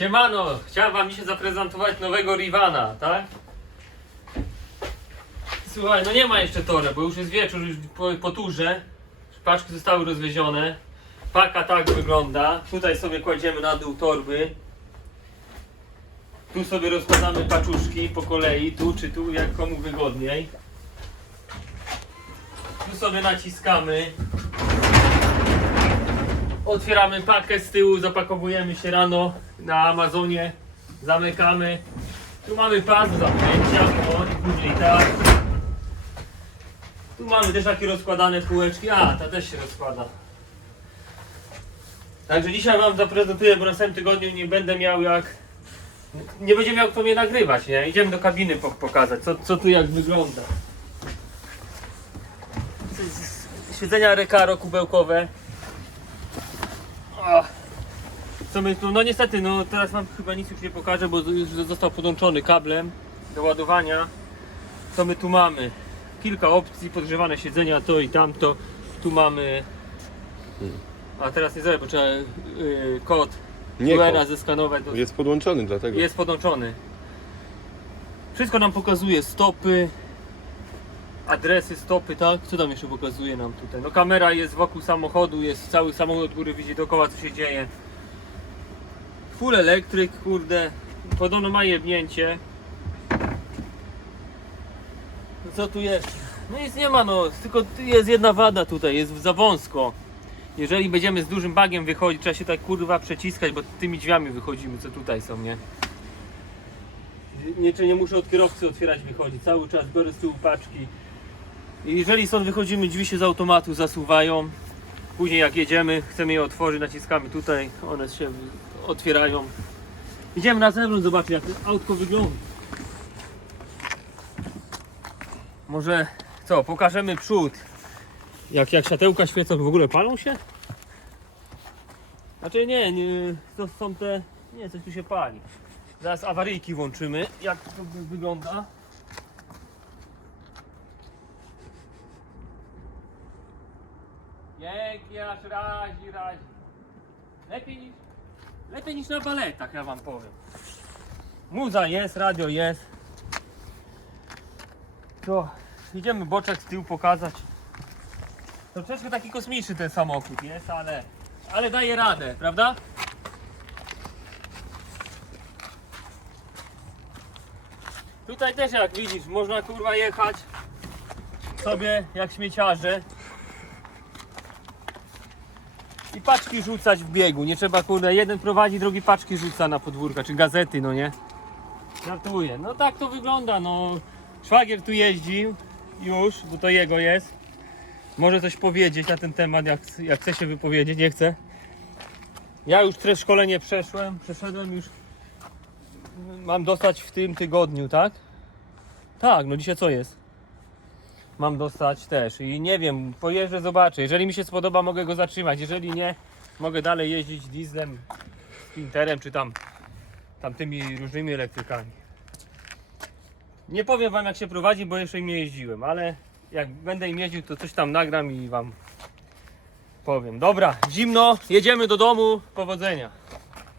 Siemano, chciałem wam dzisiaj zaprezentować nowego Rivana, tak? Słuchaj, no nie ma jeszcze tora, bo już jest wieczór, już po, po turze. Paczki zostały rozwiezione. Paka tak wygląda. Tutaj sobie kładziemy na dół torby. Tu sobie rozkładamy paczuszki po kolei, tu czy tu, jak komu wygodniej. Tu sobie naciskamy. Otwieramy pakę z tyłu, zapakowujemy się rano na Amazonie, zamykamy. Tu mamy pas do zamknięcia, o później tak. Tu mamy też takie rozkładane półeczki, a ta też się rozkłada. Także dzisiaj wam zaprezentuję, bo w następnym tygodniu nie będę miał jak... Nie będzie miał kto mnie nagrywać, nie? Idziemy do kabiny po- pokazać, co, co tu jak wygląda. Siedzenia Recaro kubełkowe. Ach. Co my tu, no niestety, no teraz wam chyba nic już nie pokażę, bo już został podłączony kablem do ładowania. Co my tu mamy? Kilka opcji, podgrzewane siedzenia, to i tamto. Tu mamy... A teraz nie zrobię, bo trzeba yy, kod Nie QR-a kod. zeskanować. Do... Jest podłączony dlatego. Jest podłączony. Wszystko nam pokazuje stopy, adresy stopy, tak? Co tam jeszcze pokazuje nam tutaj? No kamera jest wokół samochodu, jest cały samochód od góry widzi dookoła co się dzieje. Full elektryk, kurde. Podobno ma jebnięcie. No co tu jest? No nic nie ma, no. Tylko jest jedna wada tutaj, jest za wąsko. Jeżeli będziemy z dużym bagiem wychodzić, trzeba się tak kurwa przeciskać, bo tymi drzwiami wychodzimy, co tutaj są, nie? Nie, nie muszę od kierowcy otwierać, wychodzić. Cały czas biorę z tyłu paczki. Jeżeli stąd wychodzimy, drzwi się z automatu zasuwają. Później jak jedziemy, chcemy je otworzyć, naciskamy tutaj, one się otwierają. Idziemy na zewnątrz zobaczyć jak to autko wygląda. Może co, pokażemy przód. Jak, jak światełka świecą, w ogóle palą się? Znaczy nie, nie, to są te, nie, coś tu się pali. Zaraz awaryjki włączymy, jak to wy- wygląda. Pięknie aż razi, razi. Lepiej niż, lepiej niż na baletach, ja wam powiem. Muza jest, radio jest. To, idziemy boczek z tyłu pokazać. To troszeczkę taki kosmiczny ten samochód jest, ale, ale daje radę, prawda? Tutaj też jak widzisz, można kurwa jechać sobie jak śmieciarze i paczki rzucać w biegu. Nie trzeba kurde, jeden prowadzi, drugi paczki rzuca na podwórka, czy gazety, no nie? Żartuję. No tak to wygląda, no. Szwagier tu jeździł już, bo to jego jest. Może coś powiedzieć na ten temat, jak, jak chce się wypowiedzieć, nie chce. Ja już też szkolenie przeszłem, przeszedłem już. Mam dostać w tym tygodniu, tak? Tak, no dzisiaj co jest? Mam dostać też i nie wiem, pojeżdżę, zobaczę. Jeżeli mi się spodoba, mogę go zatrzymać. Jeżeli nie, mogę dalej jeździć dieslem, Sprinterem czy tam, tam tymi różnymi elektrykami. Nie powiem wam jak się prowadzi, bo jeszcze im nie jeździłem, ale jak będę im jeździł, to coś tam nagram i wam powiem. Dobra, zimno, jedziemy do domu, powodzenia.